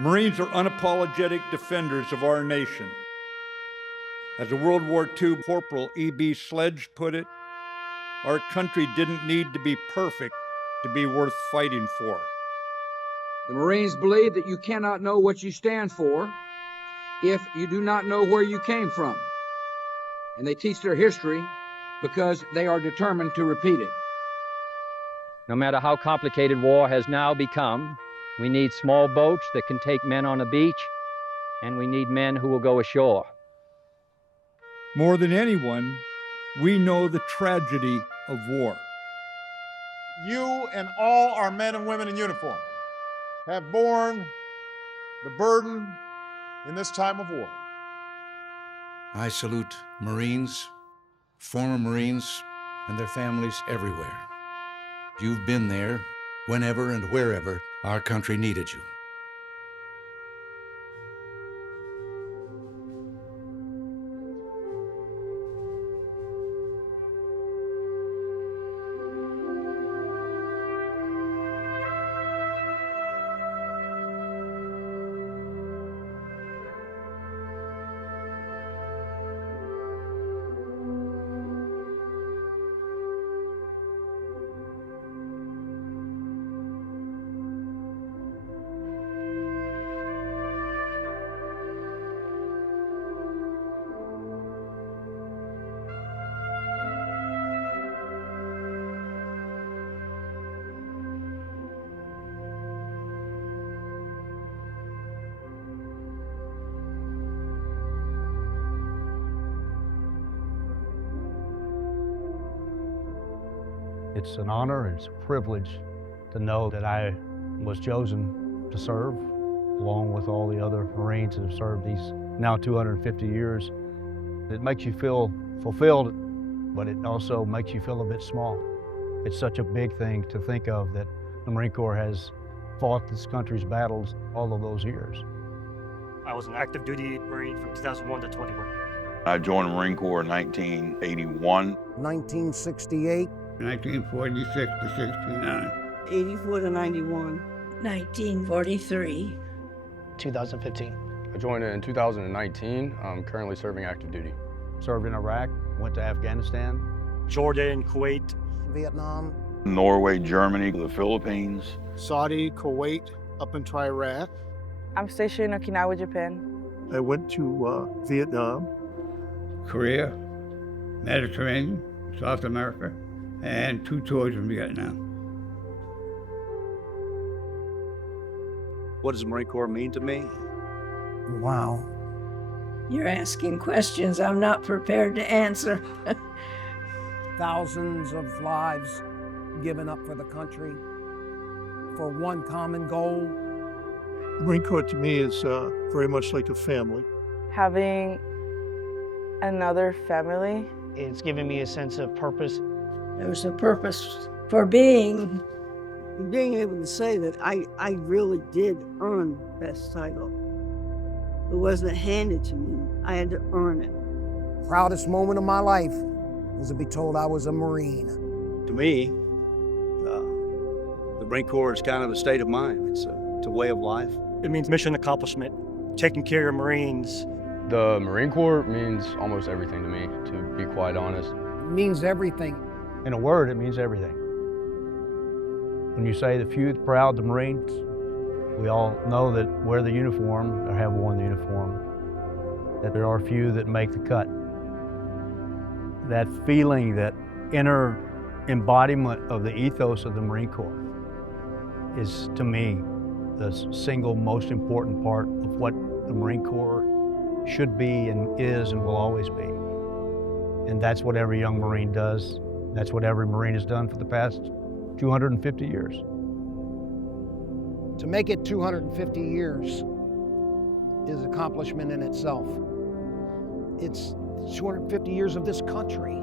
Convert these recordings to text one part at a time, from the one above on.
Marines are unapologetic defenders of our nation. As a World War II Corporal E.B. Sledge put it, our country didn't need to be perfect to be worth fighting for. The Marines believe that you cannot know what you stand for if you do not know where you came from. And they teach their history because they are determined to repeat it. No matter how complicated war has now become, we need small boats that can take men on a beach, and we need men who will go ashore. More than anyone, we know the tragedy of war. You and all our men and women in uniform have borne the burden in this time of war. I salute Marines, former Marines, and their families everywhere. You've been there whenever and wherever our country needed you. It's an honor and it's a privilege to know that I was chosen to serve along with all the other Marines that have served these now 250 years. It makes you feel fulfilled, but it also makes you feel a bit small. It's such a big thing to think of that the Marine Corps has fought this country's battles all of those years. I was an active duty Marine from 2001 to 21. I joined the Marine Corps in 1981. 1968. 1946 to 69. 84 to 91. 1943. 2015. I joined in 2019. I'm currently serving active duty. Served in Iraq, went to Afghanistan. Jordan, Kuwait. Vietnam. Norway, Germany, the Philippines. Saudi, Kuwait, up into Iraq. I'm stationed in Okinawa, Japan. I went to Vietnam. Korea, Mediterranean, South America, and 2 tours in Vietnam. What does the Marine Corps mean to me? Wow. You're asking questions I'm not prepared to answer. Thousands of lives given up for the country, for one common goal. The Marine Corps to me is very much like a family. Having another family. It's given me a sense of purpose. There's a purpose for being. Being able to say that I really did earn best title. It wasn't handed to me. I had to earn it. Proudest moment of my life was to be told I was a Marine. To me, the Marine Corps is kind of a state of mind. It's a way of life. It means mission accomplishment, taking care of Marines. The Marine Corps means almost everything to me, to be quite honest. It means everything. In a word, it means everything. When you say the few, the proud, the Marines, we all know that wear the uniform or have worn the uniform, that there are few that make the cut. That feeling, that inner embodiment of the ethos of the Marine Corps is, to me, the single most important part of what the Marine Corps should be and is and will always be. And that's what every young Marine does. That's what every Marine has done for the past 250 years. To make it 250 years is an accomplishment in itself. It's 250 years of this country.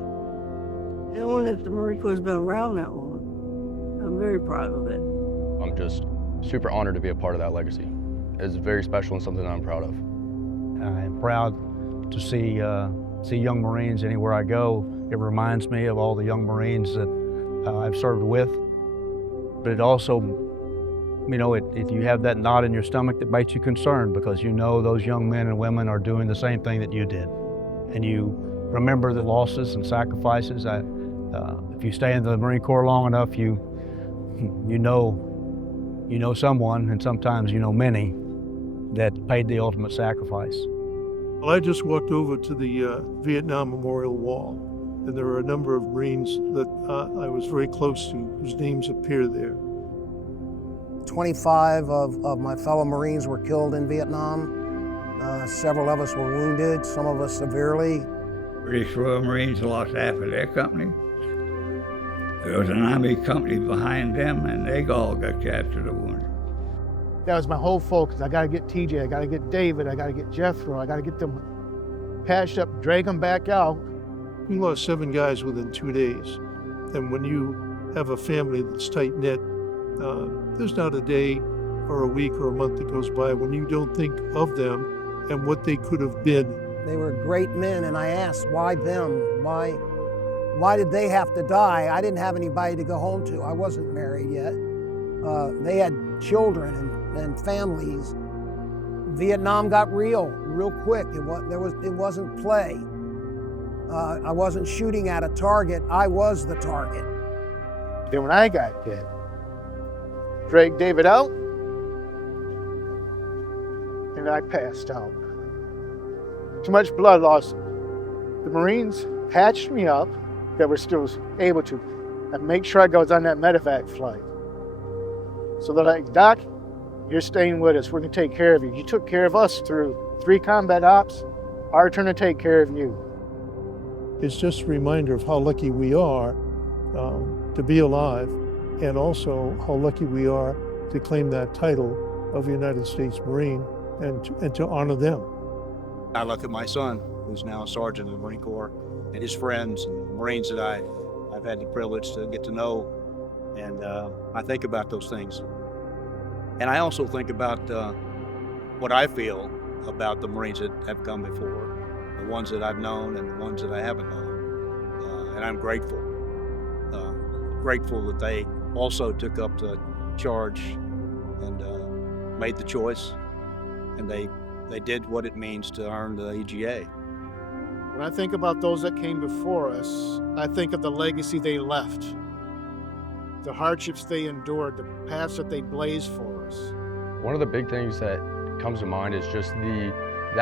Knowing that the Marine Corps has been around that long, I'm very proud of it. I'm just super honored to be a part of that legacy. It's very special and something that I'm proud of. I'm proud to see young Marines anywhere I go. It reminds me of all the young Marines that I've served with, but it also you know, if you have that knot in your stomach that makes you concerned because you know those young men and women are doing the same thing that you did. And you remember the losses and sacrifices. If you stay in the Marine Corps long enough, you know someone, and sometimes you know many, that paid the ultimate sacrifice. Well, I just walked over to the Vietnam Memorial Wall, and there were a number of Marines that I was very close to, whose names appear there. 25 of my fellow Marines were killed in Vietnam. Several of us were wounded, some of us severely. British Royal Marines lost half of their company. There was an Army company behind them, and they all got captured or wounded. That was my whole focus. I gotta get TJ, I gotta get David, I gotta get Jethro, I gotta get them patched up, drag them back out. We lost 7 guys within 2 days. And when you have a family that's tight-knit, there's not a day or a week or a month that goes by when you don't think of them and what they could have been. They were great men, and I asked, why them? Why did they have to die? I didn't have anybody to go home to. I wasn't married yet. They had children and families. Vietnam got real quick. It wasn't play. I wasn't shooting at a target. I was the target. Then when I got hit, dragged David out, and I passed out. Too much blood loss. The Marines patched me up, that were still able to, and make sure I was on that medevac flight. So they're like, Doc, you're staying with us. We're gonna take care of you. You took care of us through 3 combat ops. Our turn to take care of you. It's just a reminder of how lucky we are to be alive, and also how lucky we are to claim that title of United States Marine and to honor them. I look at my son, who's now a sergeant in the Marine Corps, and his friends and Marines that I've had the privilege to get to know, and I think about those things. And I also think about what I feel about the Marines that have come before, the ones that I've known and the ones that I haven't known. And I'm grateful that they also took up the charge and made the choice, and they did what it means to earn the EGA. When I think about those that came before us, I think of the legacy they left, the hardships they endured, the paths that they blazed for us. One of the big things that comes to mind is just the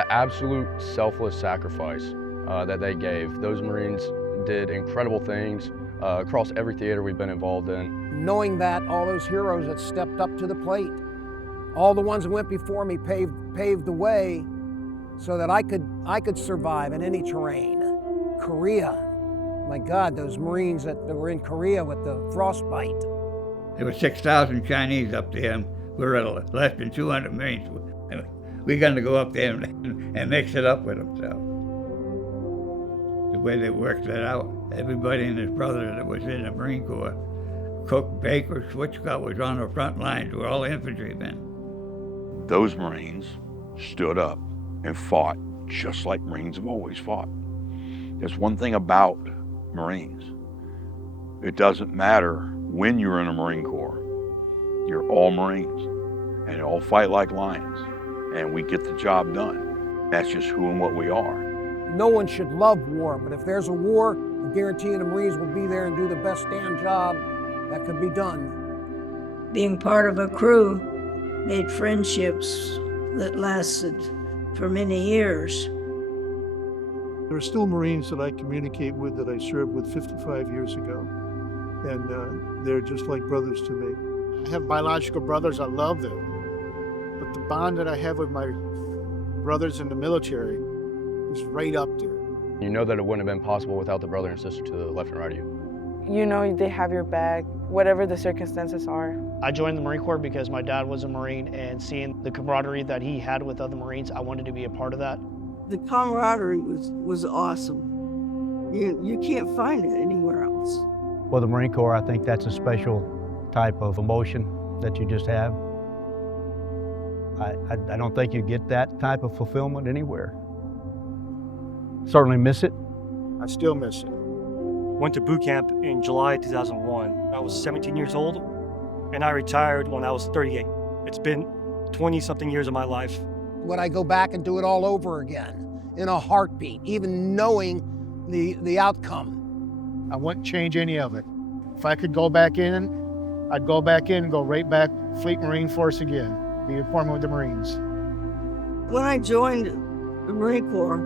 absolute selfless sacrifice that they gave. Those Marines did incredible things across every theater we've been involved in. Knowing that all those heroes that stepped up to the plate, all the ones that went before me paved the way so that I could survive in any terrain. Korea, my God, those Marines that were in Korea with the frostbite. There were 6,000 Chinese up there, and we were less than 200 Marines. We're going to go up there and mix it up with them. So the way they worked that out, everybody and his brother that was in the Marine Corps, Cook, Baker, Switchcott was on the front lines. We're all infantrymen. Those Marines stood up and fought just like Marines have always fought. There's one thing about Marines. It doesn't matter when you're in a Marine Corps. You're all Marines, and you all fight like lions, and we get the job done. That's just who and what we are. No one should love war, but if there's a war, I guarantee you the Marines will be there and do the best damn job that could be done. Being part of a crew made friendships that lasted for many years. There are still Marines that I communicate with that I served with 55 years ago, and they're just like brothers to me. I have biological brothers, I love them, but the bond that I have with my brothers in the military is right up there. You know that it wouldn't have been possible without the brother and sister to the left and right of you. You know they have your back, whatever the circumstances are. I joined the Marine Corps because my dad was a Marine, and seeing the camaraderie that he had with other Marines, I wanted to be a part of that. The camaraderie was awesome. You can't find it anywhere else. Well, the Marine Corps, I think that's a special type of emotion that you just have. I don't think you get that type of fulfillment anywhere. Certainly miss it. I still miss it. Went to boot camp in July 2001. I was 17 years old, and I retired when I was 38. It's been 20-something years of my life. Would I go back and do it all over again in a heartbeat, even knowing the outcome? I wouldn't change any of it. If I could go back in, I'd go back in and go right back Fleet Marine Force again, be a foreman with the Marines. When I joined the Marine Corps,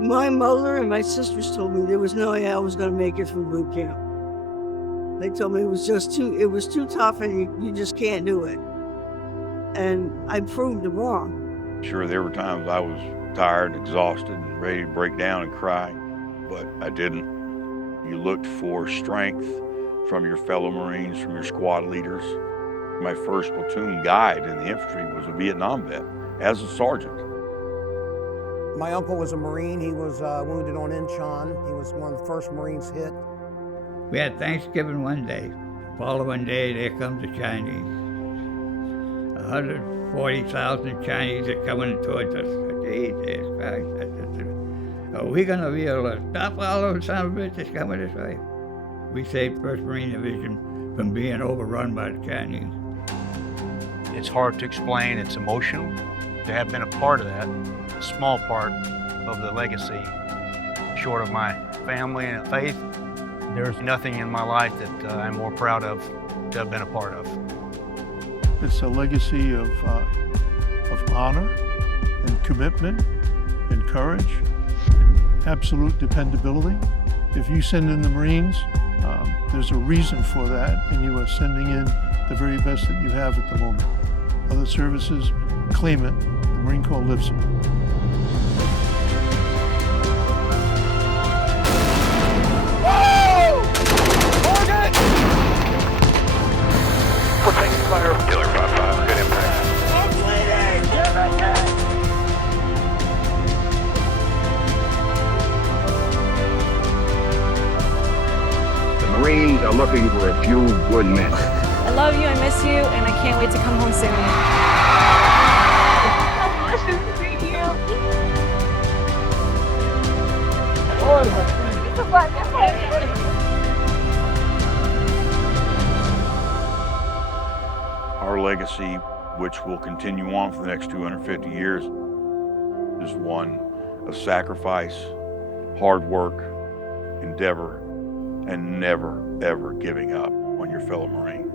my mother and my sisters told me there was no way I was going to make it through boot camp. They told me it was too tough and you just can't do it. And I proved them wrong. Sure, there were times I was tired, exhausted, and ready to break down and cry, but I didn't. You looked for strength from your fellow Marines, from your squad leaders. My first platoon guide in the infantry was a Vietnam vet, as a sergeant. My uncle was a Marine. He was wounded on Inchon. He was one of the first Marines hit. We had Thanksgiving one day. The following day, there comes the Chinese. 140,000 Chinese are coming towards us. Jesus Christ. I said, are we going to be able to stop all those son of bitches coming this way? We saved 1st Marine Division from being overrun by the Chinese. It's hard to explain. It's emotional to have been a part of that, a small part of the legacy. Short of my family and faith, there's nothing in my life that I'm more proud of to have been a part of. It's a legacy of honor and commitment and courage and absolute dependability. If you send in the Marines, there's a reason for that, and you are sending in the very best that you have at the moment. Other services claim it. The Marine Corps lives it. We're taking fire. Killer 5-5, good impact. The Marines are looking for a few good men. I love you, I miss you, and I can't wait to come home soon. Our legacy, which will continue on for the next 250 years, is one of sacrifice, hard work, endeavor, and never, ever giving up on your fellow Marine.